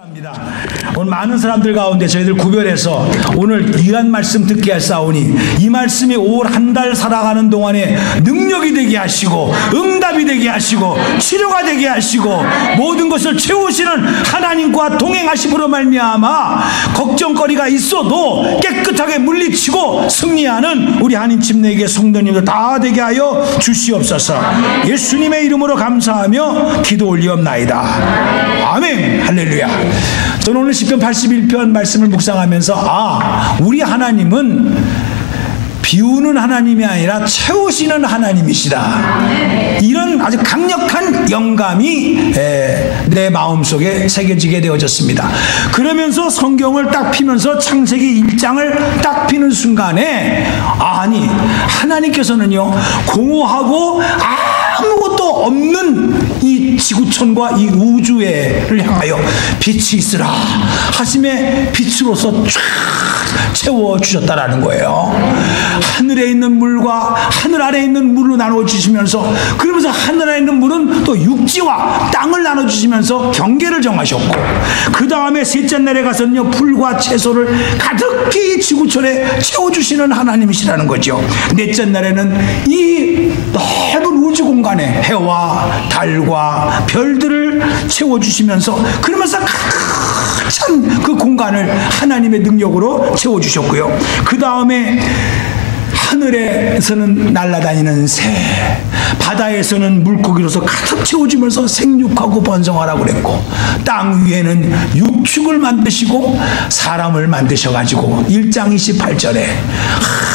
합니다. 오늘 많은 사람들 가운데 저희들 구별해서 오늘 귀한 말씀 듣게 하사오니 이 말씀이 올 한 달 살아가는 동안에 능력이 되게 하시고 응답이 되게 하시고 치료가 되게 하시고 모든 것을 채우시는 하나님과 동행하심으로 말미암아 걱정거리가 있어도 깨끗하게 물리치고 승리하는 우리 한인침례교회 성도님들 다 되게 하여 주시옵소서. 예수님의 이름으로 감사하며 기도 올리옵나이다. 아멘. 할렐루야. 저는 오늘 시편 81편 말씀을 묵상하면서 우리 하나님은 비우는 하나님이 아니라 채우시는 하나님이시다. 이런 아주 강력한 영감이 내 마음속에 새겨지게 되어졌습니다. 그러면서 성경을 딱 피면서 창세기 1장을 딱 피는 순간에 아니 하나님께서는요 공허하고 아무것도 없는 이 지구촌과 이 우주를 향하여 빛이 있으라 하심에 빛으로서 쫙 채워주셨다라는 거예요. 하늘에 있는 물과 하늘 아래에 있는 물로 나눠주시면서 그러면서 하늘 아래에 있는 물은 또 육지와 땅을 나눠주시면서 경계를 정하셨고 그 다음에 셋째 날에 가서는요 풀과 채소를 가득히 지구촌에 채워주시는 하나님이시라는 거죠. 넷째 날에는 이 넓은 우주 공간에 해와 달과 별들을 채워주시면서 그러면서 가득 그 공간을 하나님의 능력으로 채워주셨고요. 그 다음에 하늘에서는 날아다니는 새, 바다에서는 물고기로서 가득 채워주면서 생육하고 번성하라고 그랬고 땅 위에는 육축을 만드시고 사람을 만드셔가지고 1장 28절에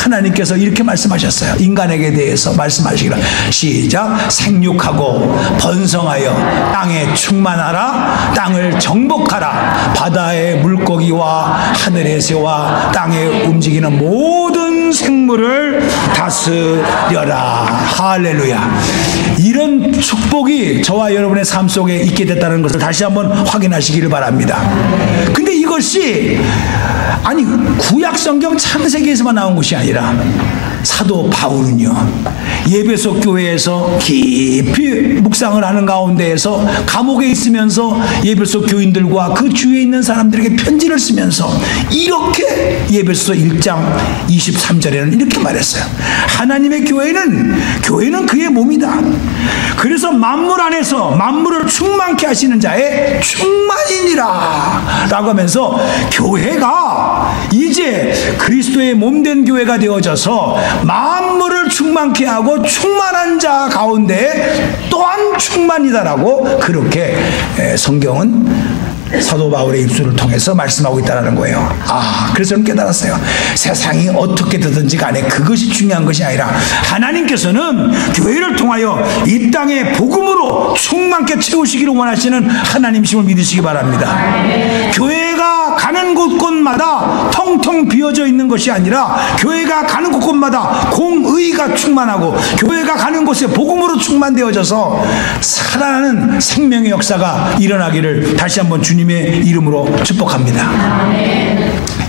하나님께서 이렇게 말씀하셨어요. 인간에게 대해서 말씀하시기를 시작. 생육하고 번성하여 땅에 충만하라. 땅을 정복하라. 바다의 물고기와 하늘의 새와 땅에 움직이는 모든 생물을 다스려라. 할렐루야. 이런 축복이 저와 여러분의 삶 속에 있게 됐다는 것을 다시 한번 확인하시기를 바랍니다. 근데 이것이 아니 구약 성경 창세기에서만 나온 것이 아니라 사도 바울은요 예배소 교회에서 깊이 묵상을 하는 가운데에서 감옥에 있으면서 예배소 교인들과 그 주위에 있는 사람들에게 편지를 쓰면서 이렇게 예배소 1장 23절에는 이렇게 말했어요. 하나님의 교회는 그의 몸이다. 그래서 만물 안에서 만물을 충만케 하시는 자의 충만이니라 라고 하면서 교회가 이제 그리스도의 몸된 교회가 되어져서 만물을 충만케 하고 충만한 자 가운데 또한 충만이다라고 그렇게 성경은 사도 바울의 입술을 통해서 말씀하고 있다는 거예요. 그래서 저는 깨달았어요. 세상이 어떻게 되든지 간에 그것이 중요한 것이 아니라 하나님께서는 교회를 통하여 이 땅의 복음으로 충만케 채우시기를 원하시는 하나님이심을 믿으시기 바랍니다. 교회가 가는 곳곳마다 텅텅 비어져 있는 것이 아니라 교회가 가는 곳곳마다 공의가 충만하고 교회가 가는 곳에 복음으로 충만되어져서 살아나는 생명의 역사가 일어나기를 다시 한번 주님의 이름으로 축복합니다.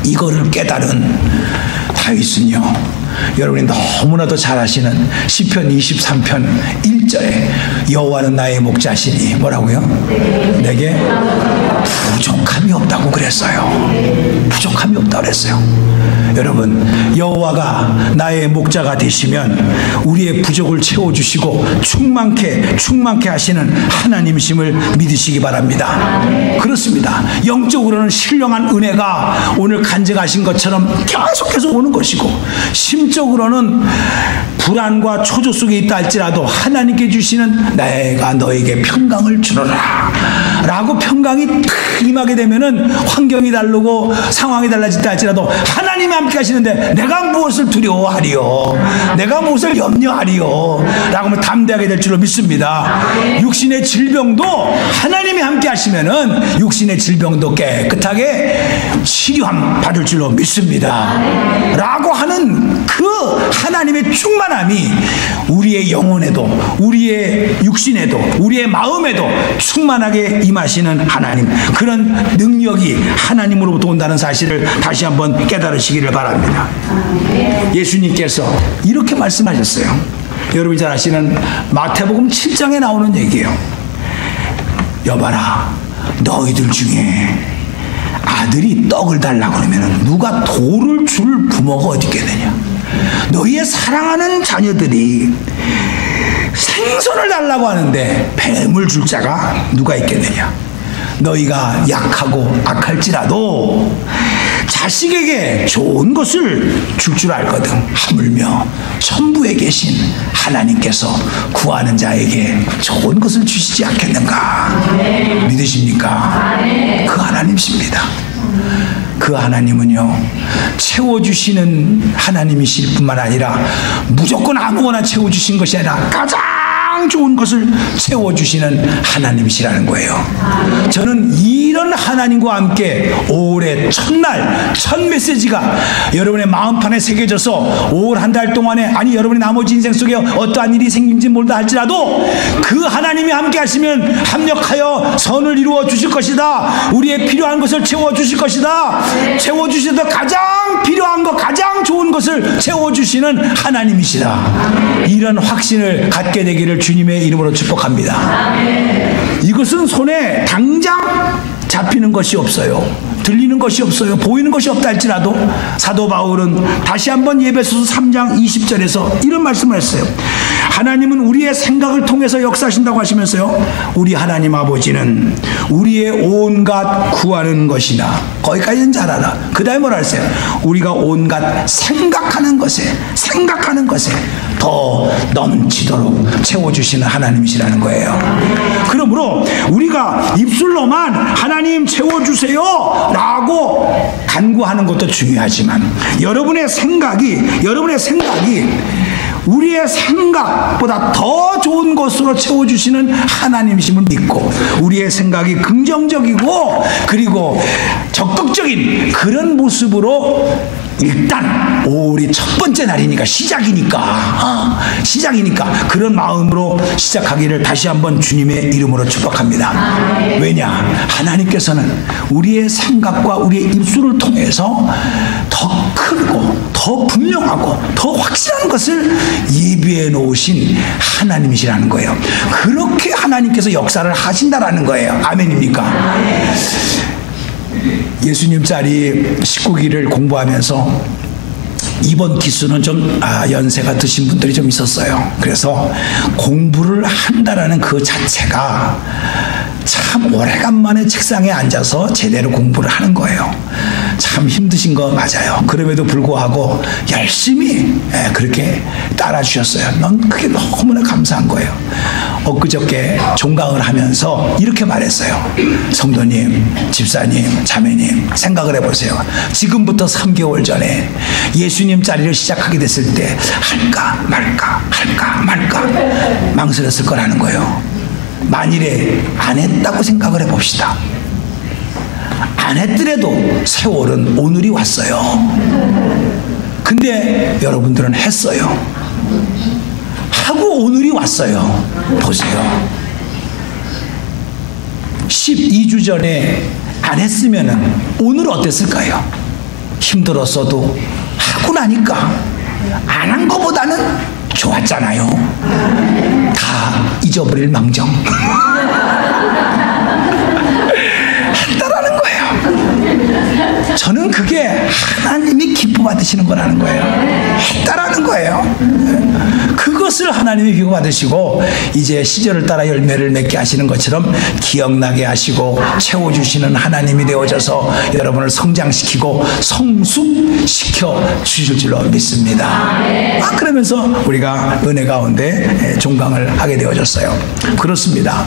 이거를 깨달은 다윗은요 여러분이 너무나도 잘 아시는 시편 23편 1절에 여호와는 나의 목자시니 뭐라고요? 내게 부족함이 없다고 그랬어요. 부족함이 없다고 그랬어요. 여러분 여호와가 나의 목자가 되시면 우리의 부족을 채워주시고 충만케 하시는 하나님이심을 믿으시기 바랍니다. 그렇습니다. 영적으로는 신령한 은혜가 오늘 간증하신 것처럼 계속해서 오는 것이고 심적으로는 불안과 초조 속에 있다 할지라도 하나님께 주시는 내가 너에게 평강을 주노라 라고 평강이 탁 임하게 되면은 환경이 다르고 상황이 달라진다 할지라도 하나님이 함께 하시는데 내가 무엇을 두려워하리요 내가 무엇을 염려하리요 라고 하면 담대하게 될 줄로 믿습니다. 육신의 질병도 하나님이 함께 하시면은 육신의 질병도 깨끗하게 치료함 받을 줄로 믿습니다 라고 하는 그 하나님의 충만함이 우리의 영혼에도 우리의 육신에도 우리의 마음에도 충만하게 임하시는 하나님, 그런 능력이 하나님으로부터 온다는 사실을 다시 한번 깨달으시기를 바랍니다. 예수님께서 이렇게 말씀하셨어요. 여러분이 잘 아시는 마태복음 7장에 나오는 얘기예요. 여봐라 너희들 중에 아들이 떡을 달라고 그러면 누가 돌을 줄 부모가 어디 있겠느냐. 너희의 사랑하는 자녀들이 생선을 달라고 하는데 뱀을 줄 자가 누가 있겠느냐. 너희가 약하고 악할지라도 자식에게 좋은 것을 줄 알거든. 하물며 천부에 계신 하나님께서 구하는 자에게 좋은 것을 주시지 않겠는가. 믿으십니까? 그 하나님이십니다. 그 하나님은요, 채워주시는 하나님이실 뿐만 아니라 무조건 아무거나 채워주신 것이 아니라 가장 좋은 것을 채워주시는 하나님이시라는 거예요. 저는 이런 하나님과 함께 올해 첫날 첫 메시지가 여러분의 마음판에 새겨져서 올 한 달 동안에, 아니 여러분의 나머지 인생 속에 어떠한 일이 생긴지 몰라 할지라도 그 하나님이 함께 하시면 합력하여 선을 이루어 주실 것이다. 우리의 필요한 것을 채워주실 것이다. 채워주셔서 가장 필요한 것, 가장 좋은 것을 채워주시는 하나님이시다. 이런 확신을 갖게 되기를 주님의 이름으로 축복합니다. 이것은 손에 당장 잡히는 것이 없어요. 들리는 것이 없어요. 보이는 것이 없다 할지라도 사도 바울은 다시 한번 에베소서 3장 20절에서 이런 말씀을 했어요. 하나님은 우리의 생각을 통해서 역사하신다고 하시면서요, 우리 하나님 아버지는 우리의 온갖 구하는 것이나, 거기까지는 잘 알아. 그 다음에 뭐라 했어요? 우리가 온갖 생각하는 것에 더 넘치도록 채워주시는 하나님이시라는 거예요. 그러므로 우리가 입술로만 하나님 채워주세요 라고 간구하는 것도 중요하지만, 여러분의 생각이 우리의 생각보다 더 좋은 것으로 채워주시는 하나님이심을 믿고, 우리의 생각이 긍정적이고 그리고 적극적인 그런 모습으로, 일단 5월이 첫 번째 날이니까 시작이니까 그런 마음으로 시작하기를 다시 한번 주님의 이름으로 축복합니다. 왜냐? 하나님께서는 우리의 생각과 우리의 입술을 통해서 더 크고 더 분명하고 더 확실한 것을 예비해 놓으신 하나님이시라는 거예요. 그렇게 하나님께서 역사를 하신다라는 거예요. 아멘입니까? 예수님 자리 19기를 공부하면서 이번 기수는 좀 연세가 드신 분들이 좀 있었어요. 그래서 공부를 한다라는 그 자체가 참 오래간만에 책상에 앉아서 제대로 공부를 하는 거예요. 참 힘드신 거 맞아요. 그럼에도 불구하고 열심히 그렇게 따라주셨어요. 넌 그게 너무나 감사한 거예요. 엊그저께 종강을 하면서 이렇게 말했어요. 성도님, 집사님, 자매님, 생각을 해보세요. 지금부터 3개월 전에 예수님 자리를 시작하게 됐을 때 할까 말까 망설였을 거라는 거예요. 만일에 안 했다고 생각을 해봅시다. 안 했더라도 세월은 오늘이 왔어요. 근데 여러분들은 했어요. 하고 오늘이 왔어요. 보세요. 12주 전에 안 했으면은 오늘 어땠을까요? 힘들었어도 하고 나니까 안 한 것보다는 좋았잖아요. 다 잊어버릴 망정. 했다라는 거예요. 저는 그게 하나님이 기뻐 받으시는 거라는 거예요. 했다라는 거예요. 그것을 하나님이 기뻐 받으시고 이제 시절을 따라 열매를 맺게 하시는 것처럼 기억나게 하시고 채워주시는 하나님이 되어져서 여러분을 성장시키고 성숙시켜 주실 줄로 믿습니다. 그러면서 우리가 은혜 가운데 종강을 하게 되어졌어요. 그렇습니다.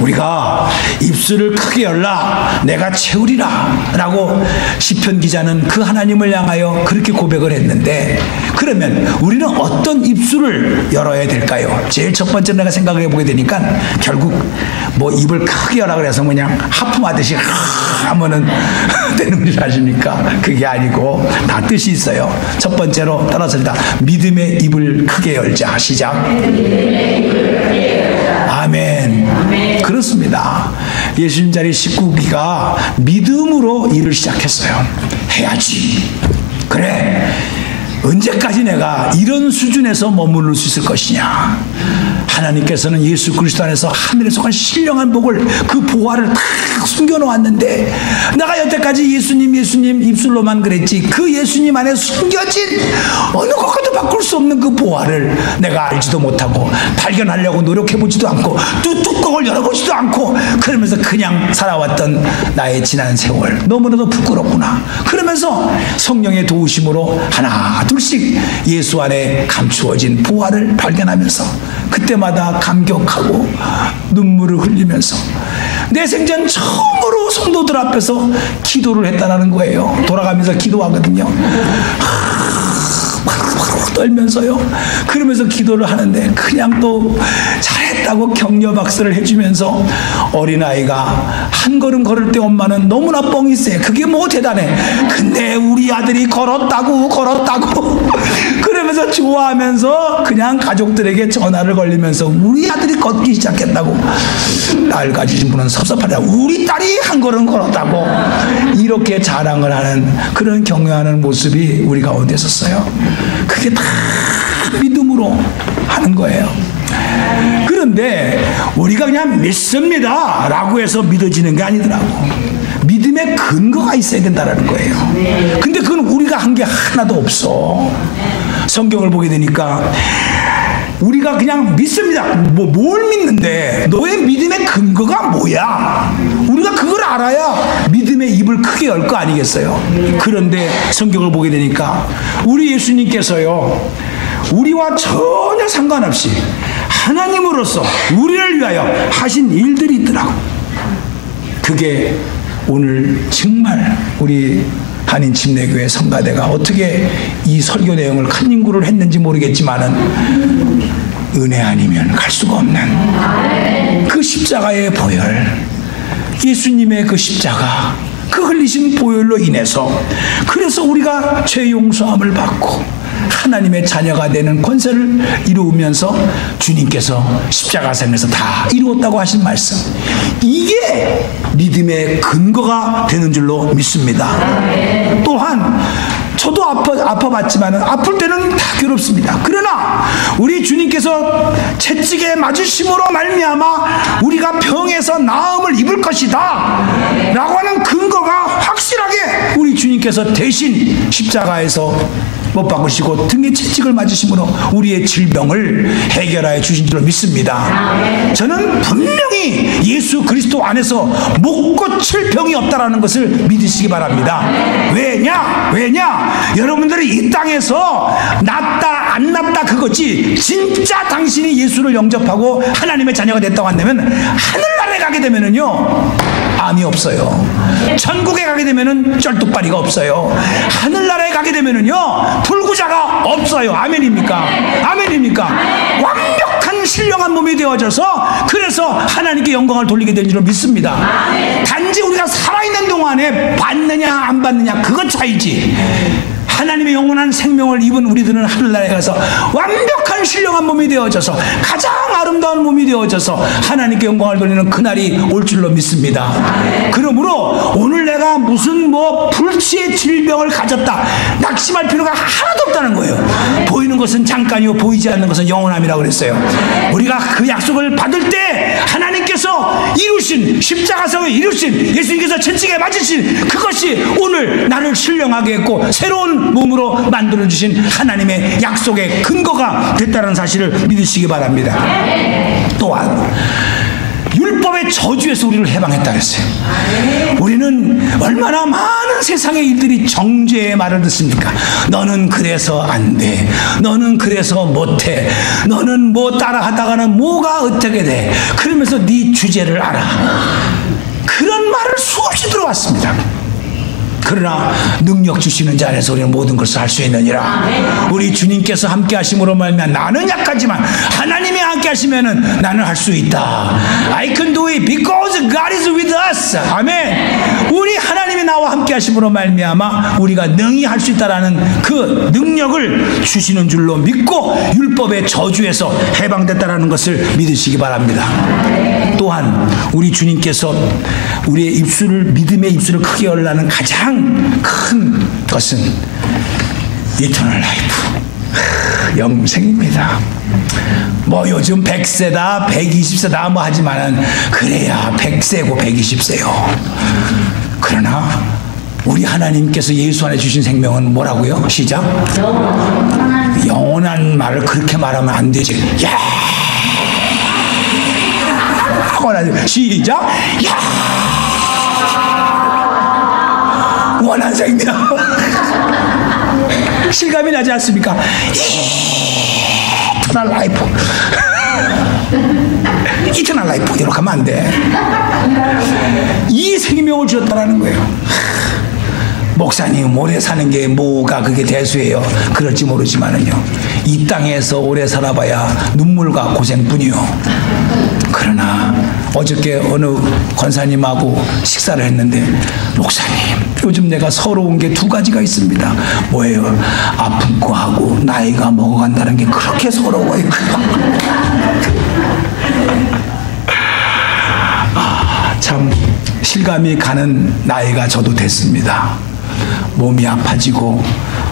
우리가 입술을 크게 열라 내가 채우리라 라고 시편 기자는 그 하나님을 향하여 그렇게 고백을 했는데, 그러면 우리는 어떤 입술을 열어야 될까요? 제일 첫 번째 내가 생각해 보게 되니까 결국 뭐 입을 크게 열라 그래서 그냥 하품하듯이 하면은 되는 줄 아십니까? 그게 아니고 다 뜻이 있어요. 첫 번째로 따라서 다 믿음의 입을 크게 열자. 시작. 아멘. 그렇습니다. 예수님 자리 19기가 믿음으로 일을 시작했어요. 해야지. 그래. 언제까지 내가 이런 수준에서 머무를 수 있을 것이냐. 하나님께서는 예수 그리스도 안에서 하늘에 속한 신령한 복을, 그 보화를 다 숨겨놓았는데 내가 여태까지 예수님 입술로만 그랬지 그 예수님 안에 숨겨진 어느 것과도 바꿀 수 없는 그 보화를 내가 알지도 못하고 발견하려고 노력해보지도 않고 뚜껑을 열어보지도 않고 그러면서 그냥 살아왔던 나의 지난 세월 너무나도 부끄럽구나. 그러면서 성령의 도우심으로 하나 둘씩 예수 안에 감추어진 보화를 발견하면서 그때마다 감격하고 눈물을 흘리면서 내 생전 처음으로 성도들 앞에서 기도를 했다는 거예요. 돌아가면서 기도하거든요. 떨면서요. 그러면서 기도를 하는데 그냥 또 잘했다고 격려 박수를 해주면서 어린아이가 한 걸음 걸을 때 엄마는 너무나 뻥이 세. 그게 뭐 대단해. 근데 우리 아들이 걸었다고 그러면서 좋아하면서 그냥 가족들에게 전화를 걸리면서 우리 아들이 걷기 시작했다고. 딸 가지신 분은 섭섭하다. 우리 딸이 한 걸음 걸었다고. 이렇게 자랑을 하는 그런 격려하는 모습이 우리 가운데 있었어요. 그게 다 믿음으로 하는 거예요. 그런데 우리가 그냥 믿습니다 라고 해서 믿어지는 게 아니더라고. 믿음의 근거가 있어야 된다는 거예요. 근데 그건 우리가 한 게 하나도 없어. 성경을 보게 되니까 우리가 그냥 믿습니다. 뭘 믿는데 너의 믿음의 근거가 뭐야? 우리가 그걸 알아야 믿음의 입을 크게 열 거 아니겠어요? 그런데 성경을 보게 되니까 우리 예수님께서요 우리와 전혀 상관없이 하나님으로서 우리를 위하여 하신 일들이 있더라고. 그게 오늘 정말 우리 한인 침례교회 성가대가 어떻게 이 설교 내용을 큰 인구를 했는지 모르겠지만은 은혜 아니면 갈 수가 없는 그 십자가의 보혈, 예수님의 그 십자가, 그 흘리신 보혈로 인해서 그래서 우리가 죄 용서함을 받고 하나님의 자녀가 되는 권세를 이루면서 주님께서 십자가상에서 다 이루었다고 하신 말씀, 이게 믿음의 근거가 되는 줄로 믿습니다. 또한 저도 아파봤지만 아플 때는 다 괴롭습니다. 그러나 우리 주님께서 채찍에 맞으심으로 말미암아 우리가 병에서 나음을 입을 것이다 라고 하는 근거가 확실하게 우리 주님께서 대신 십자가에서 못 박으시고 등에 채찍을 맞으심으로 우리의 질병을 해결하여 주신 줄로 믿습니다. 저는 분명히 예수 그리스도 안에서 못 고칠 병이 없다라는 것을 믿으시기 바랍니다. 왜냐? 여러분들이 이 땅에서 낫다 안 낫다 그거지, 진짜 당신이 예수를 영접하고 하나님의 자녀가 됐다고 한다면 하늘나라에 가게 되면은요 암이 없어요. 천국에 가게 되면은 쩔뚝바리가 없어요. 하늘나라에 가게 되면은요 불구자가 없어요. 아멘입니까? 완벽한 신령한 몸이 되어져서 그래서 하나님께 영광을 돌리게 되는 줄로 믿습니다. 단지 우리가 살아있는 동안에 받느냐 안 받느냐 그것 차이지, 하나님의 영원한 생명을 입은 우리들은 하늘나라에 가서 완벽한 신령한 몸이 되어져서 가장 아름다운 몸이 되어져서 하나님께 영광을 돌리는 그날이 올 줄로 믿습니다. 그러므로 오늘 내가 무슨 불치의 질병을 가졌다 낙심할 필요가 하나도 없다는 거예요. 보이는 것은 잠깐이요 보이지 않는 것은 영원함이라고 그랬어요. 우리가 그 약속을 받을 때 하나님께서 이루신 십자가성을 이루신 예수님께서 채찍에 맞으신 그것이 오늘 나를 신령하게 했고 새로운 몸으로 만들어주신 하나님의 약속의 근거가 됐다는 사실을 믿으시기 바랍니다. 또한 율법의 저주에서 우리를 해방했다 그랬어요. 우리는 얼마나 많은 세상의 일들이 정죄의 말을 듣습니까? 너는 그래서 안 돼, 너는 그래서 못해, 너는 뭐 따라하다가는 뭐가 어떻게 돼, 그러면서 네 주제를 알아, 그런 말을 수없이 들어왔습니다. 그러나 능력 주시는 자 안에서 우리는 모든 것을 할 수 있느니라. 우리 주님께서 함께 하심으로 말미암아 나는 약하지만 하나님이 함께 하시면은 나는 할 수 있다. I can do it because God is with us. 아멘. 우리 하나님이 나와 함께 하심으로 말미암아 우리가 능히 할 수 있다라는 그 능력을 주시는 줄로 믿고 율법의 저주에서 해방됐다라는 것을 믿으시기 바랍니다. 또한 우리 주님께서 우리의 입술을, 믿음의 입술을 크게 열라는 가장 큰 것은 이터널 라이프, 영생입니다. 뭐 요즘 100세다 120세다 뭐 하지만은 그래야 100세고 120세요. 그러나 우리 하나님께서 예수 안에 주신 생명은 뭐라고요? 시작. 영원한 말을 그렇게 말하면 안 되지. 야, 시작. 야, 원한 생명. 실감이 나지 않습니까? 이터널 라이프. 이터널 라이프. 이렇게 하면 안 돼. 이 생명을 주었다라는 거예요. 목사님 오래 사는 게 뭐가 그게 대수예요. 그럴지 모르지만은요, 이 땅에서 오래 살아봐야 눈물과 고생뿐이요. 그러나 어저께 어느 권사님하고 식사를 했는데, 목사님 요즘 내가 서러운 게 두 가지가 있습니다. 뭐예요? 아픈 거하고 나이가 먹어간다는 게 그렇게 서러워요. 참 실감이 가는 나이가 저도 됐습니다. 몸이 아파지고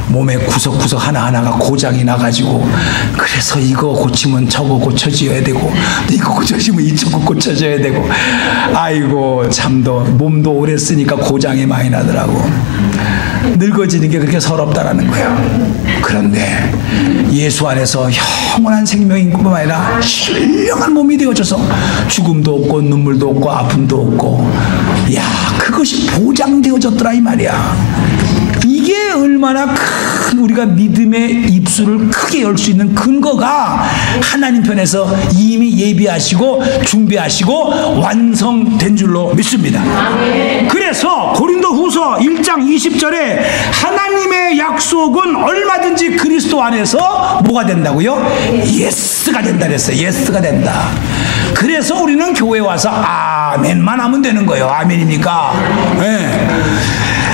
몸의 구석구석 하나하나가 고장이 나가지고, 그래서 이거 고치면 저거 고쳐져야 되고, 이거 고쳐지면 이쪽거 고쳐져야 되고, 아이고 참도 몸도 오래 쓰니까 고장이 많이 나더라고. 늙어지는 게 그렇게 서럽다라는 거예요. 그런데 예수 안에서 영원한 생명인 뿐만 아니라 신령한 몸이 되어져서 죽음도 없고 눈물도 없고 아픔도 없고, 야, 그것이 보장되어졌더라 이 말이야. 이게 얼마나 큰 우리가 믿음의 입술을 크게 열 수 있는 근거가 하나님 편에서 이미 예비하시고 준비하시고 완성된 줄로 믿습니다. 그래서 고린도후서 1장 20절에 하나님의 약속은 얼마든지 그리스도 안에서 뭐가 된다고요? 예스가 된다 그랬어요. 예스가 된다. 그래서 우리는 교회에 와서 아멘만 하면 되는 거예요. 아멘입니까? 네.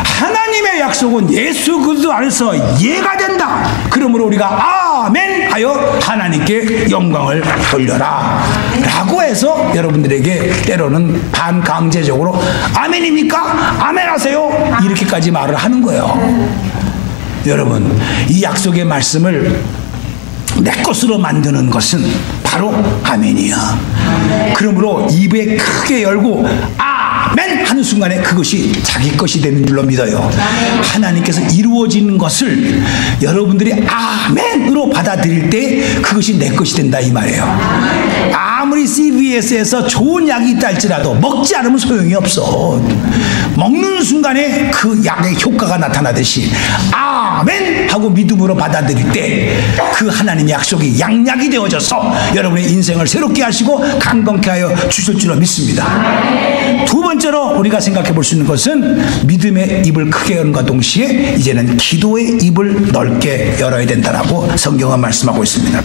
하나님의 약속은 예수 그리스도 안에서 예가 된다. 그러므로 우리가 아멘 하여 하나님께 영광을 돌려라 라고 해서 여러분들에게 때로는 반강제적으로 아멘입니까? 아멘 하세요. 이렇게까지 말을 하는 거예요. 여러분, 이 약속의 말씀을 내 것으로 만드는 것은 바로 아멘이야. 그러므로 입에 크게 열고 아멘 하는 순간에 그것이 자기 것이 되는 줄로 믿어요. 하나님께서 이루어지는 것을 여러분들이 아멘으로 받아들일 때 그것이 내 것이 된다 이 말이에요. 아무리 CVS에서 좋은 약이 있다 할지라도 먹지 않으면 소용이 없어. 먹는 순간에 그 약의 효과가 나타나듯이 아멘 하고 믿음으로 받아들일 때 그 하나님의 약속이 양약이 되어져서 여러분의 인생을 새롭게 하시고 강건케 하여 주실 줄로 믿습니다. 두 번째로 우리가 생각해 볼 수 있는 것은 믿음의 입을 크게 여는과 동시에 이제는 기도의 입을 넓게 열어야 된다라고 성경은 말씀하고 있습니다.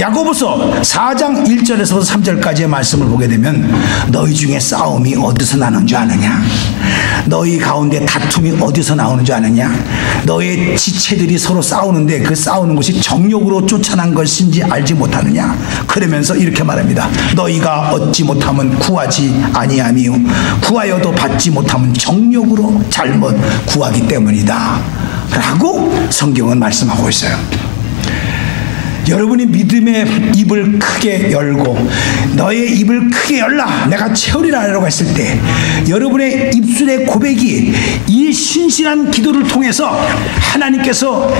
야고보서 4장 1절에서 3절까지의 말씀을 보게 되면 너희 중에 싸움이 어디서 나는 줄 아느냐? 너희 가운데 다툼이 어디서 나오는 줄 아느냐? 너의 지체들이 서로 싸우는데 그 싸우는 것이 정욕으로 쫓아난 것인지 알지 못하느냐? 그러면서 이렇게 말합니다. 너희가 얻지 못하면 구하지 아니하며 구하여도 받지 못하면 정욕으로 잘못 구하기 때문이다 라고 성경은 말씀하고 있어요. 여러분이 믿음의 입을 크게 열고 너의 입을 크게 열라 내가 채우리라 라고 했을 때 여러분의 입술의 고백이 이 신실한 기도를 통해서 하나님께서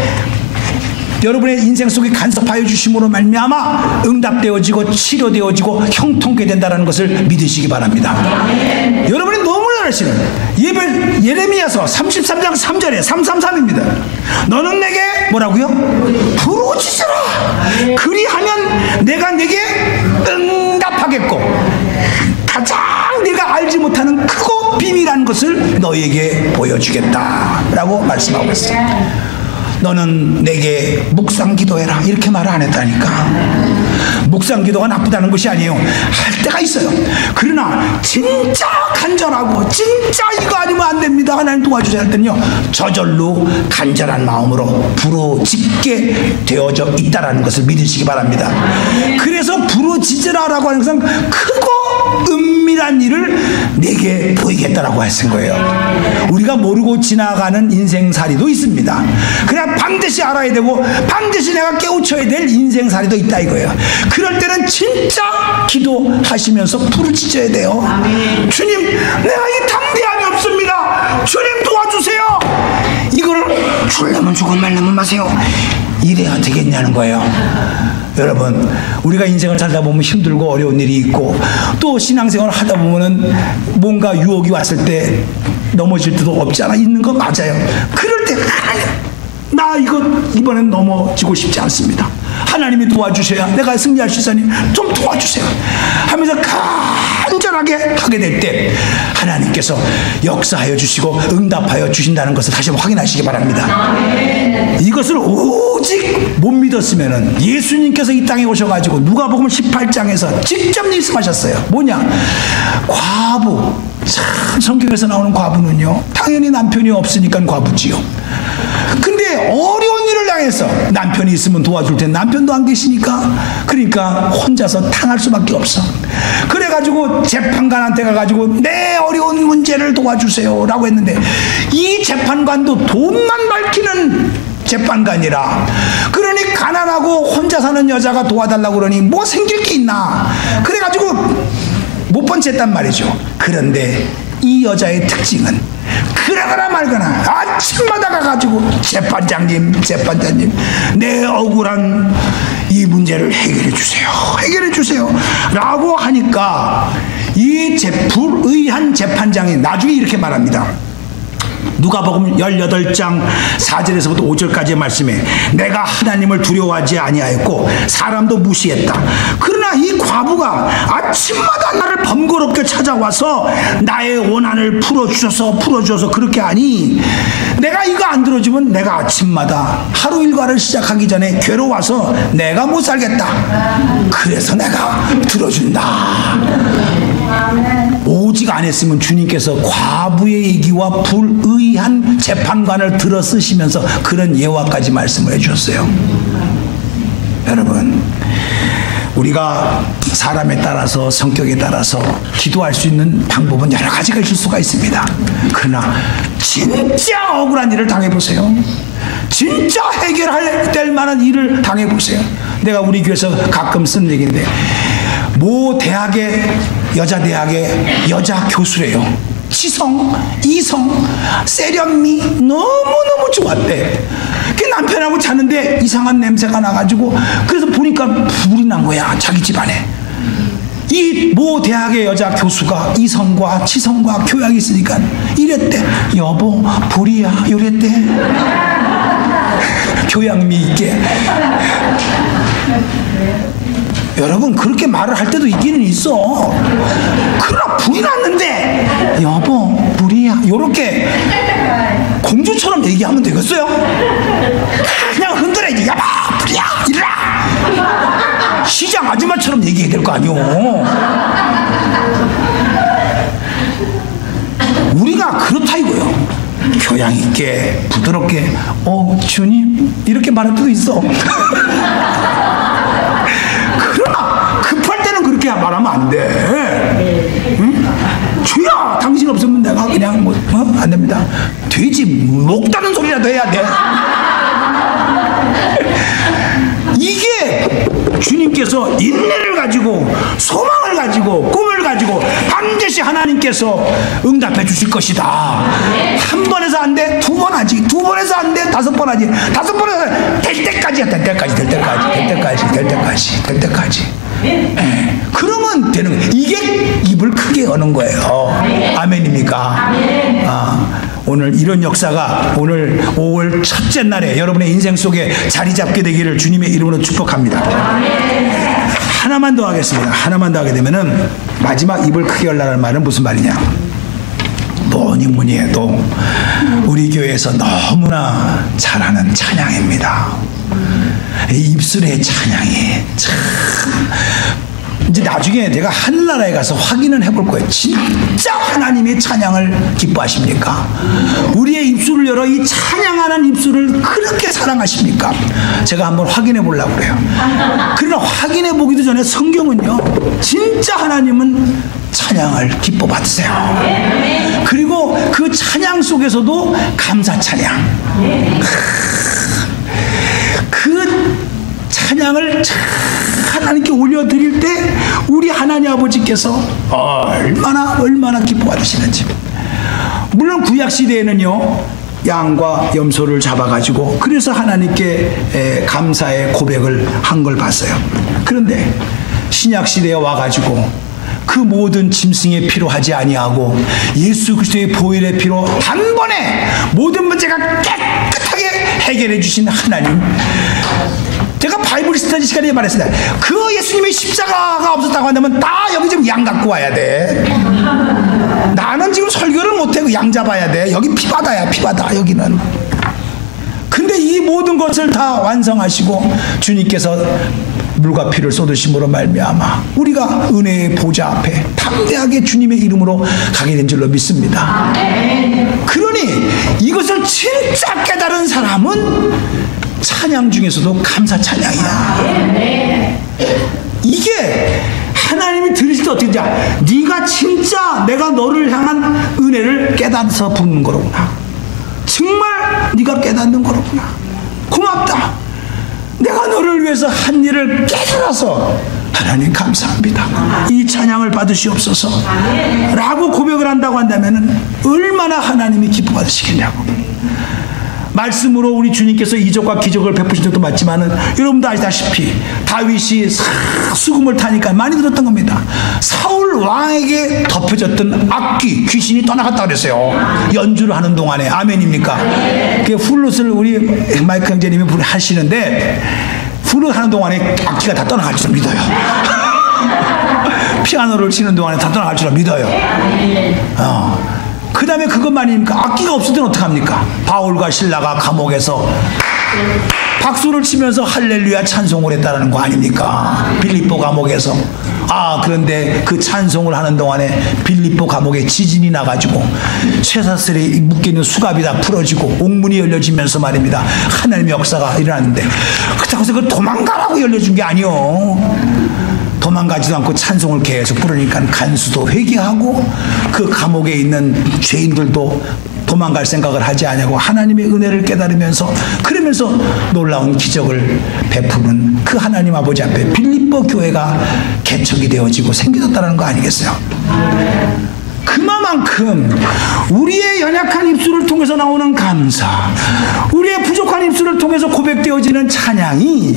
여러분의 인생 속에 간섭하여 주심으로 말미암아 응답되어지고 치료되어지고 형통케 된다는 것을 믿으시기 바랍니다. 여러분이 너무 잘하시는 예레미야서 33장 3절에 333입니다. 너는 내게 뭐라고요? 부르짖으라. 그리하면 내가 내게 응답하겠고 가장 네가 알지 못하는 크고 비밀한 것을 너에게 보여주겠다라고 말씀하고 있어요. 너는 내게 묵상 기도해라 이렇게 말을 안 했다니까. 묵상 기도가 나쁘다는 것이 아니에요. 할 때가 있어요. 그러나 진짜 간절하고 진짜 이거 아니면 안 됩니다 하나님 도와주세요 할 때는요 저절로 간절한 마음으로 부르짖게 되어져 있다는 것을 믿으시기 바랍니다. 그래서 부르짖으라 라고 하는 것은 크고 은밀한 유일한 일을 내게 보이겠다라고 하신 거예요. 우리가 모르고 지나가는 인생살이도 있습니다. 그러나 반드시 알아야 되고 반드시 내가 깨우쳐야 될 인생살이도 있다 이거예요. 그럴 때는 진짜 기도하시면서 부르짖어야 돼요. 아멘. 주님, 내가 이 담대함이 없습니다. 주님 도와주세요. 이거를 주려면 주고 말려면 마세요. 이래야 되겠냐는 거예요. 여러분, 우리가 인생을 살다 보면 힘들고 어려운 일이 있고 또 신앙생활을 하다 보면은 뭔가 유혹이 왔을 때 넘어질 때도 없지 않아 있는 거 맞아요. 그럴 때 하나님, 나 이거 이번엔 넘어지고 싶지 않습니다. 하나님이 도와주셔야 내가 승리할 수 있으니 좀 도와주세요 하면서 간절하게 하게 될 때 하나님께서 역사하여 주시고 응답하여 주신다는 것을 다시 한번 확인하시기 바랍니다. 이것을 오직 못 믿었으면은 예수님께서 이 땅에 오셔가지고 누가복음 18장에서 직접 말씀하셨어요. 뭐냐? 과부. 참 성경에서 나오는 과부는요, 당연히 남편이 없으니까 과부지요. 근데 어려운 일을 당해서 남편이 있으면 도와줄 텐데 남편도 안 계시니까 그러니까 혼자서 당할 수밖에 없어. 그래가지고 재판관한테 가가지고 내 어려운 문제를 도와주세요 라고 했는데 이 재판관도 돈만 밝히는 재판관이라, 그러니 가난하고 혼자 사는 여자가 도와달라고 그러니 뭐 생길 게 있나, 그래가지고 못 번쨌단 말이죠. 그런데 이 여자의 특징은 그러거나 말거나 아침마다 가가지고 재판장님 내 억울한 이 문제를 해결해 주세요 라고 하니까 이 불의한 재판장이 나중에 이렇게 말합니다. 누가복음 18장 4절에서부터 5절까지의 말씀에 내가 하나님을 두려워하지 아니하였고 사람도 무시했다. 그러나 이 과부가 아침마다 나를 번거롭게 찾아와서 나의 원한을 풀어주셔서 그렇게 하니 내가 이거 안 들어주면 내가 아침마다 하루 일과를 시작하기 전에 괴로워서 내가 못 살겠다. 그래서 내가 들어준다. 오직 안 했으면 주님께서 과부의 얘기와 불의한 재판관을 들어 쓰시면서 그런 예화까지 말씀을 해주셨어요. 여러분, 우리가 사람에 따라서 성격에 따라서 기도할 수 있는 방법은 여러 가지가 있을 수가 있습니다. 그러나 진짜 억울한 일을 당해보세요. 진짜 해결할 될 만한 일을 당해보세요. 내가 우리 교회에서 가끔 쓰는 얘기인데 모 대학의 여자 대학의 여자 교수래요. 치성, 이성, 세련미 너무너무 좋았대. 그 남편하고 자는데 이상한 냄새가 나가지고 그래서 보니까 불이 난 거야, 자기 집안에. 이 모 대학의 여자 교수가 이성과 치성과 교양이 있으니까 이랬대. 여보, 불이야. 이랬대. 교양미 있게. 여러분, 그렇게 말을 할 때도 있기는 있어. 그러나 불이 났는데 여보 불이야 요렇게 공주처럼 얘기하면 되겠어요? 그냥 흔들어야지. 여보 불이야 이리라. 시장 아줌마처럼 얘기해야 될 거 아니오. 우리가 그렇다 이거요. 교양 있게 부드럽게 주님 이렇게 말할 때도 있어. 그러나 급할 때는 그렇게 말하면 안 돼. 응? 주야 당신 없으면 내가 그냥 안 됩니다. 돼지 목 따는 소리라도 해야 돼. 이게 주님께서 인내를 가지고 소망을 가지고 꿈을 가지고 반드시 하나님께서 응답해 주실 것이다. 한 번 해서 안 돼, 두 번 하지. 두 번 해서 안 돼, 다섯 번 하지. 다섯 번 해서 될 때까지. 그러면 되는 거예요. 이게 입을 크게 여는 거예요. 아멘입니까? 오늘 이런 역사가 오늘 5월 첫째 날에 여러분의 인생 속에 자리 잡게 되기를 주님의 이름으로 축복합니다. 하나만 더 하겠습니다. 하나만 더 하게 되면은 마지막 입을 크게 열라는 말은 무슨 말이냐? 뭐니 해도 우리 교회에서 너무나 잘하는 찬양입니다. 입술의 찬양이 참 이제 나중에 내가 하늘나라에 가서 확인을 해볼 거예요. 진짜 하나님의 찬양을 기뻐하십니까? 우리의 입술을 열어 이 찬양하는 입술을 그렇게 사랑하십니까? 제가 한번 확인해 보려고 그래요. 그러나 확인해 보기도 전에 성경은요, 진짜 하나님은 찬양을 기뻐 받으세요. 그리고 그 찬양 속에서도 감사 찬양. 그 찬양을 하나님께 올려드릴 때 우리 하나님 아버지께서 얼마나 기뻐 받으시는지. 물론 구약시대에는요 양과 염소를 잡아가지고 그래서 하나님께 감사의 고백을 한 걸 봤어요. 그런데 신약시대에 와가지고 그 모든 짐승의 피로 하지 아니하고 예수 그리스도의 보혈의 피로 단번에 모든 문제가 깨끗하게 해결해 주신 하나님. 제가 바이블 스터디 시간에 말했습니다. 그 예수님의 십자가가 없었다고 한다면 다 여기 지금 양 갖고 와야 돼. 나는 지금 설교를 못해. 양 잡아야 돼. 여기 피바다야, 피바다. 여기는. 근데 이 모든 것을 다 완성하시고 주님께서 물과 피를 쏟으심으로 말미암아 우리가 은혜의 보좌 앞에 담대하게 주님의 이름으로 가게 된 줄로 믿습니다. 그러니 이것을 진짜 깨달은 사람은 찬양 중에서도 감사 찬양이야. 이게 하나님이 들으실 때 어떻게 돼? 네가 진짜 내가 너를 향한 은혜를 깨달아서 부르는 거로구나. 정말 네가 깨닫는 거로구나. 고맙다. 내가 너를 위해서 한 일을 깨달아서 하나님 감사합니다. 이 찬양을 받으시옵소서 라고 고백을 한다고 한다면 얼마나 하나님이 기뻐 받으시겠냐고. 말씀으로 우리 주님께서 이적과 기적을 베푸신 적도 맞지만은 여러분도 아시다시피 다윗이 수금을 타니까 많이 들었던 겁니다. 사울 왕에게 덮여졌던 악귀 귀신이 떠나갔다 그랬어요. 연주를 하는 동안에. 아멘입니까? 그 플룻을 우리 마이크 형제님이 하시는데 플룻 하는 동안에 악기가 다 떠나갈 줄 믿어요. 피아노를 치는 동안에 다 떠나갈 줄 믿어요. 그 다음에 그것만입니까? 악기가 없을 때는 어떡합니까? 바울과 실라가 감옥에서 박수를 치면서 할렐루야 찬송을 했다는 거 아닙니까? 빌립보 감옥에서. 그런데 그 찬송을 하는 동안에 빌립보 감옥에 지진이 나가지고 쇠사슬에 묶여있는 수갑이 다 풀어지고 옥문이 열려지면서 말입니다. 하나님의 역사가 일어났는데 그렇다고 해서 그걸 도망가라고 열려준 게 아니요. 도망가지도 않고 찬송을 계속 부르니까 간수도 회개하고 그 감옥에 있는 죄인들도 도망갈 생각을 하지 않냐고 하나님의 은혜를 깨달으면서 그러면서 놀라운 기적을 베푸는 그 하나님 아버지 앞에 빌립보 교회가 개척이 되어지고 생겨졌다는 거 아니겠어요? 그만큼 우리의 연약한 입술을 통해서 나오는 감사, 우리의 부족한 입술을 통해서 고백되어지는 찬양이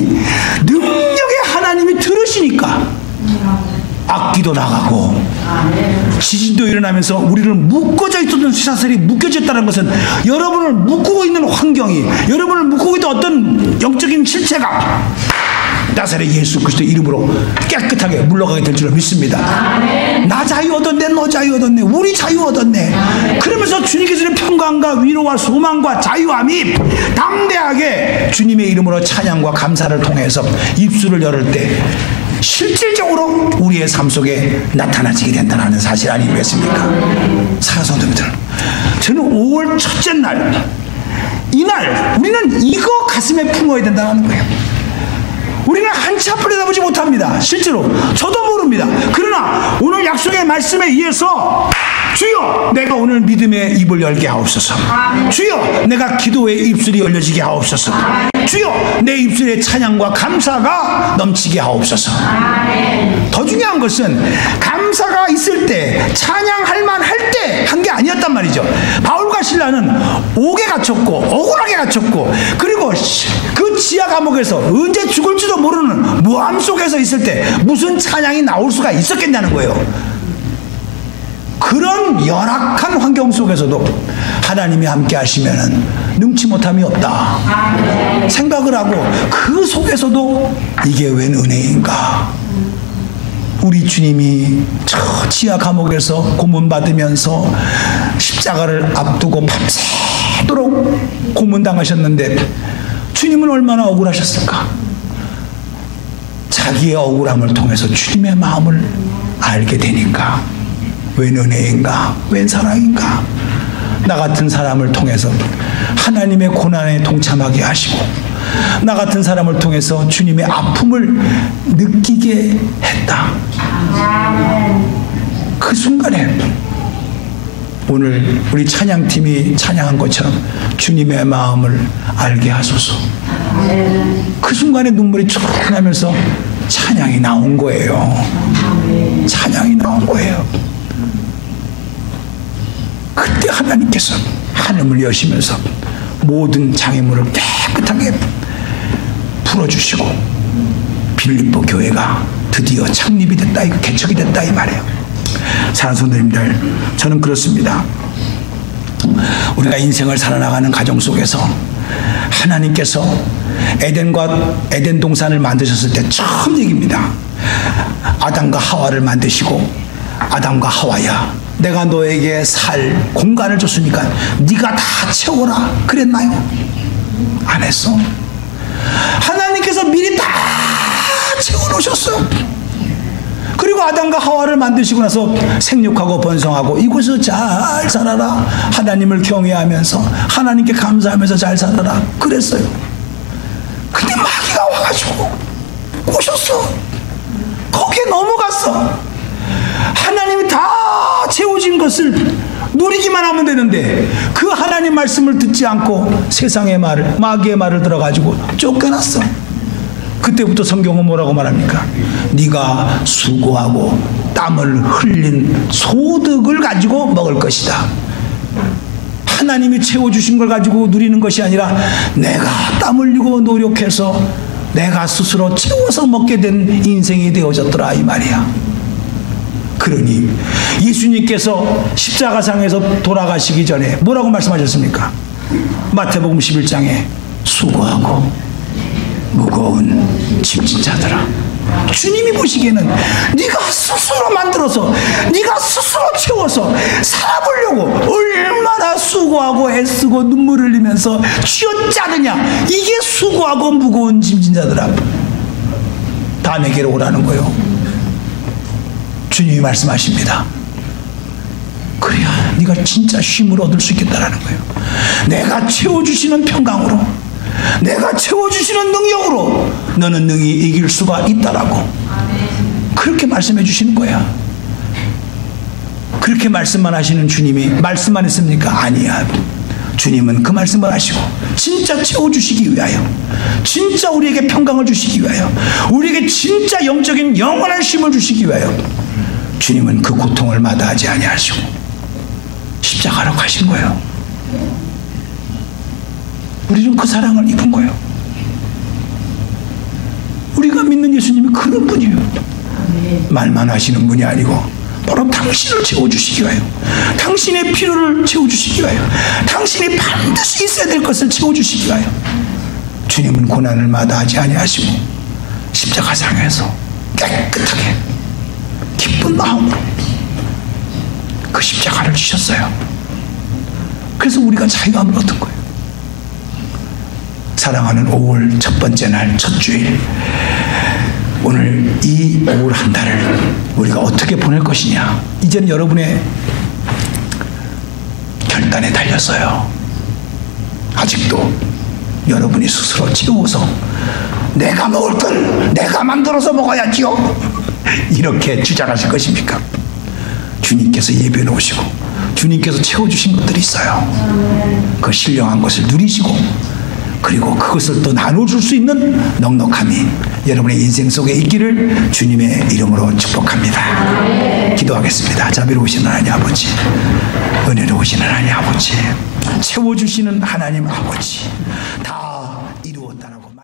능력의 하나님이 들으시니까 악기도 나가고 지진도 일어나면서 우리를 묶어져 있었던 쇠사슬이 묶여졌다는 것은 여러분을 묶고 있는 환경이, 여러분을 묶고 있던 어떤 영적인 실체가 나사렛 예수 그리스도 이름으로 깨끗하게 물러가게 될 줄로 믿습니다. 나 자유 얻었네, 너 자유 얻었네, 우리 자유 얻었네. 그러면서 주님께서는 평강과 위로와 소망과 자유함이 담대하게 주님의 이름으로 찬양과 감사를 통해서 입술을 열을 때 실질적으로 우리의 삶 속에 나타나지게 된다는 사실 아니겠습니까? 사랑하는 성도님들, 저는 5월 첫째 날, 이날 우리는 이거 가슴에 품어야 된다는 거예요. 우리는 한치 앞을 내다보지 못합니다. 실제로 저도 모릅니다. 그러나 오늘 약속의 말씀에 의해서 주여 내가 오늘 믿음의 입을 열게 하옵소서. 주여 내가 기도의 입술이 열려지게 하옵소서. 주여 내 입술에 찬양과 감사가 넘치게 하옵소서. 더 중요한 것은 감사가 있을 때, 찬양할 만할 때 한 게 아니었단 말이죠. 바울과 실라는 옥에 갇혔고 억울하게 갇혔고 그리고 그 지하 감옥에서 언제 죽을지도 모르는 무함 속에서 있을 때 무슨 찬양이 나올 수가 있었겠냐는 거예요. 그런 열악한 환경 속에서도 하나님이 함께 하시면은 능치 못함이 없다 생각을 하고 그 속에서도 이게 웬 은혜인가. 우리 주님이 저 지하 감옥에서 고문받으면서 십자가를 앞두고 밤새도록 고문당하셨는데 주님은 얼마나 억울하셨을까. 자기의 억울함을 통해서 주님의 마음을 알게 되니까 웬 은혜인가, 웬 사랑인가. 나 같은 사람을 통해서 하나님의 고난에 동참하게 하시고 나 같은 사람을 통해서 주님의 아픔을 느끼게 했다. 그 순간에 오늘 우리 찬양팀이 찬양한 것처럼 주님의 마음을 알게 하소서. 그 순간에 눈물이 쭉 나면서 찬양이 나온 거예요. 찬양이 나온 거예요. 그때 하나님께서 하늘을 여시면서 모든 장애물을 깨끗하게 풀어주시고 빌립보 교회가 드디어 창립이 됐다, 개척이 됐다 이 말이에요. 사랑하는 성도님들, 저는 그렇습니다. 우리가 인생을 살아나가는 가정 속에서 하나님께서 에덴 동산을 만드셨을 때 처음 얘기입니다. 아담과 하와를 만드시고 아담과 하와야, 내가 너에게 살 공간을 줬으니까 네가 다 채워라 그랬나요? 안 했어. 하나님께서 미리 다 채워놓으셨어. 그리고 아담과 하와를 만드시고 나서 생육하고 번성하고 이곳에서 잘 살아라, 하나님을 경외하면서 하나님께 감사하면서 잘 살아라 그랬어요. 근데 마귀가 와가지고 꼬셨어. 거기에 넘어갔어. 하나님이 다 채워진 것을 누리기만 하면 되는데 그 하나님 말씀을 듣지 않고 세상의 말을, 마귀의 말을 들어가지고 쫓겨났어. 그때부터 성경은 뭐라고 말합니까? 네가 수고하고 땀을 흘린 소득을 가지고 먹을 것이다. 하나님이 채워주신 걸 가지고 누리는 것이 아니라 내가 땀 흘리고 노력해서 내가 스스로 채워서 먹게 된 인생이 되어졌더라 이 말이야. 그러니 예수님께서 십자가상에서 돌아가시기 전에 뭐라고 말씀하셨습니까? 마태복음 11장에 수고하고 무거운 짐진 자들아, 주님이 보시기에는 네가 스스로 만들어서 네가 스스로 채워서 살아보려고 얼마나 수고하고 애쓰고 눈물 흘리면서 쥐어짜느냐, 이게 수고하고 무거운 짐진 자들아, 다 내게로 오라는 거예요. 주님이 말씀하십니다. 그래야 네가 진짜 쉼을 얻을 수 있겠다라는 거예요. 내가 채워주시는 평강으로, 내가 채워주시는 능력으로 너는 능히 이길 수가 있다라고 그렇게 말씀해 주시는 거야. 그렇게 말씀만 하시는 주님이 말씀만 했습니까? 아니야. 주님은 그 말씀을 하시고 진짜 채워주시기 위하여, 진짜 우리에게 평강을 주시기 위하여, 우리에게 진짜 영적인 영원한 쉼을 주시기 위하여 주님은 그 고통을 마다하지 아니하시고 십자가로 가신 거예요. 우리는 그 사랑을 입은 거예요. 우리가 믿는 예수님이 그런 분이에요. 말만 하시는 분이 아니고 바로 당신을 채워주시기 위하여, 당신의 필요를 채워주시기 위하여, 당신이 반드시 있어야 될 것을 채워주시기 위하여 주님은 고난을 마다하지 아니하시고 십자가상에서 깨끗하게 기쁜 마음으로 그 십자가를 주셨어요. 그래서 우리가 자유함을 얻은 거예요. 사랑하는 5월 첫 번째 날, 첫 주일, 오늘 이 5월 한 달을 우리가 어떻게 보낼 것이냐, 이제는 여러분의 결단에 달렸어요. 아직도 여러분이 스스로 채워서 내가 먹을 건 내가 만들어서 먹어야지요, 이렇게 주장하실 것입니까? 주님께서 예배해 놓으시고 주님께서 채워주신 것들이 있어요. 그 신령한 것을 누리시고 그리고 그것을 또 나눠줄 수 있는 넉넉함이 여러분의 인생 속에 있기를 주님의 이름으로 축복합니다. 기도하겠습니다. 자비로우신 하나님 아버지, 은혜로우신 하나님 아버지, 채워주시는 하나님 아버지,